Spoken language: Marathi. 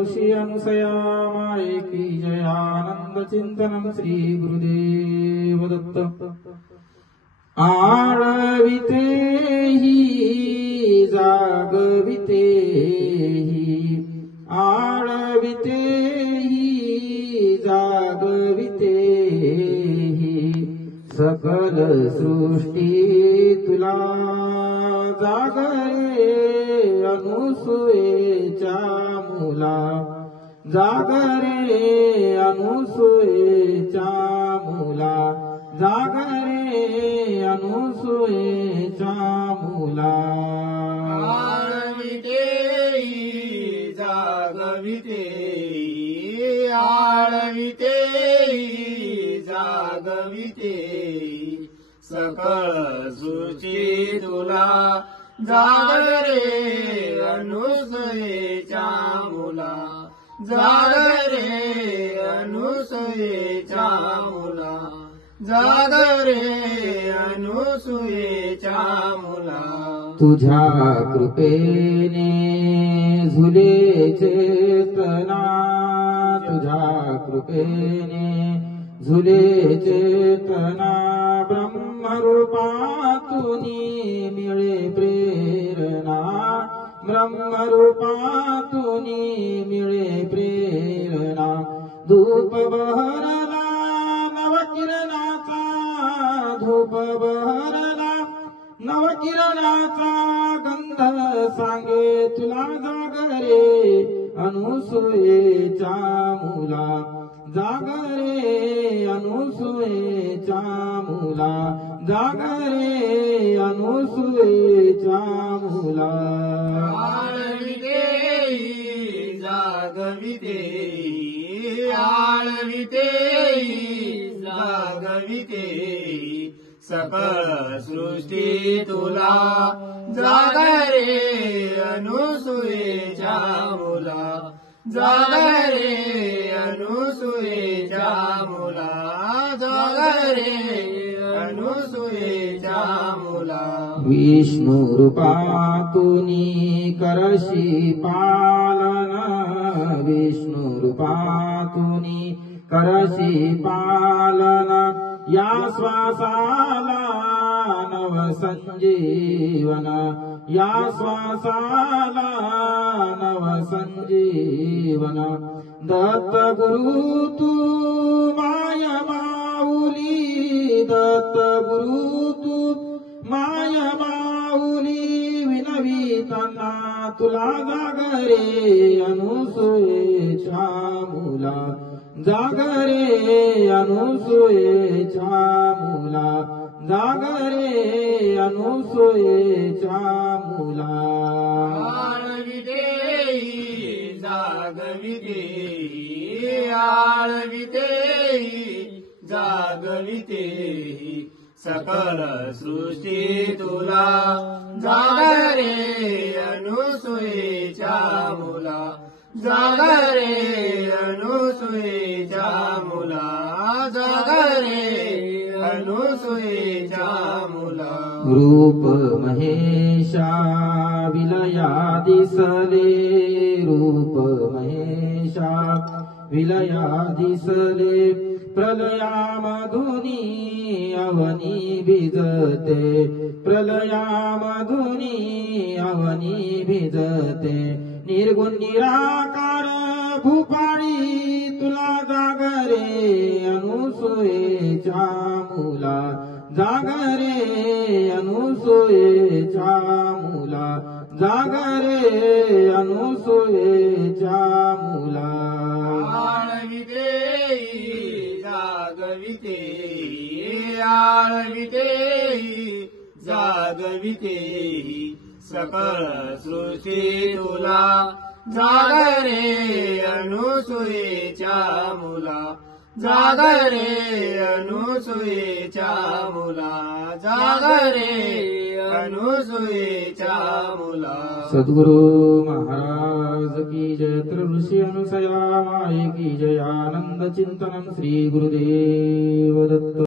ऋषि अनुसया माये की जय। आनंद चिंतनम श्री गुरुदेव दत्त। आळविते ही जागविते ही, आळविते ही जागविते ही, सकल सृष्टी तुला जागरे अनुसूयेच्या मुला, जागरे अनुसूयेच्या मुला, जागरे अनुसूयेच्या मुला। आळविते जागविते, आळविते जागविते, सकळ सृष्टी तुला जागरे अनुसूयेच्या मुला, जागरे अनुसूयेच्या मुला, जागरे अनुसूयेच्या मुला। तुझ्या कृपेने झुले चेतना, तुझ्या कृपेने झुले चेतना, ब्रह्मरूपातुनी मिळे प्रेरणा, ब्रह्मरूपातुनी मिळे प्रेरणा। धूप बहरला नवकिरणाचा, धूप बहरला नवकिरणाचा, गंध सांगे तुला जागरे अनुसूयेच्या मुला, जागरे अनुसूयेच्या मुला, जागरे अनुसूयेच्या मुला। आळविते जागविते, आळविते जागविते, सकळ सृष्टी तुला जागरे अनुसूयेच्या मुला, जागरे अनुसूयेच्या मुला, जागरे अनुसूयेच्या मुला। विष्णु रूपातुनी करशी पालना, विष्णु रूपातुनी करशी पालना, या श्वासाला नवसंजीवन, या श्वासाला नवसंजीवन। दत्त गुरु तू माय माऊली, दत्त गुरु तू माय माऊली, विनविताना तुला जागरे अनुसूयेच्या मुला, जागरे अनुसूयेच्या मुला, जागरे अनुसूयेच्या मुला। आळविते जागविते, आळविते जागविते, सकल सृष्टी तुला जागरे अनुसूयेच्या मुला, जागरे अनुसूयेच्या मुला, जागरे अनुसूयेच्या मुला। रूप महेशा विलया दिसले, रूप महेशा विलया दिसले, प्रलयामधुनी अवनी भिजते, प्रलयामधुनी अवनी भिजते, निर्गुण निराकार भूपाळी तुला जागरे अनुसूयेच्या मुला, जागरे अनुसूयेच्या मुला, जागरे अनुसूयेच्या मुला। आळविते जागविते, आळविते जागविते, सकळ सृष्टी तुला जागरे अनुसूयेच्या मुला, जागरे अनुसूयेच्या मुला, जागरे अनुसूयेच्या मुला। सद्गुरु महाराज की जय। ऋषि अनुसया माये की जय। आनंद चिंतनम श्री गुरुदेव दत्त।